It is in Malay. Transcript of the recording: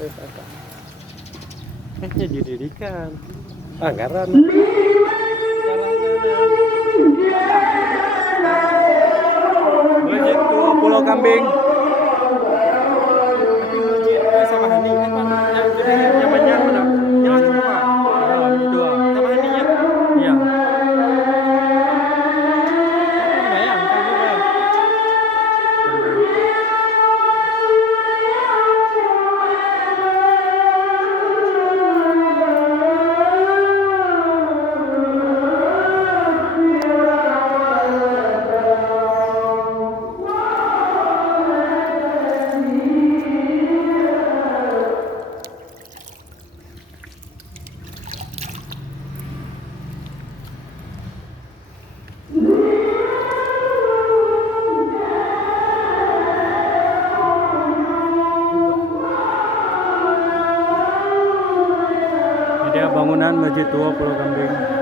wisata. Didirikan anggaran. Masjid tua Pulau Kambing. Tapi masjidnya sama Hani kan yang jadi nyamannya mana? Yang masjid tua. Ya, masjid tua. Sama Haninya. Iya. Lumayan, kan lumayan. Ini dia bangunan Masjid Tua Pulau Kambing.